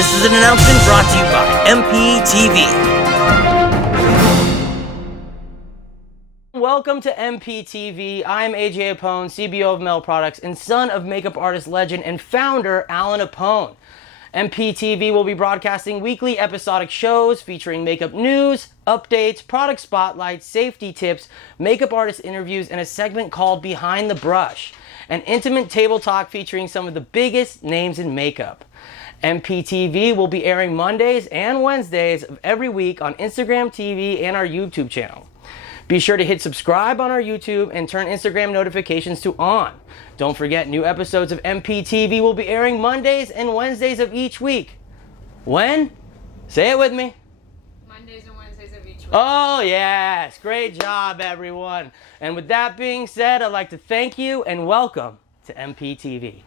This is an announcement brought to you by MPTV. Welcome to MPTV. I'm AJ Apone, CBO of Mel Products and son of makeup artist legend and founder Alan Apone. MPTV will be broadcasting weekly episodic shows featuring makeup news, updates, product spotlights, safety tips, makeup artist interviews, and a segment called Behind the Brush, an intimate table talk featuring some of the biggest names in makeup. MPTV will be airing Mondays and Wednesdays of every week on Instagram TV and our YouTube channel. Be sure to hit subscribe on our YouTube and turn Instagram notifications to on. Don't forget, new episodes of MPTV will be airing Mondays and Wednesdays of each week. When? Say it with me. Mondays and Wednesdays of each week. Oh, yes. Great job, everyone. And with that being said, I'd like to thank you and welcome to MPTV.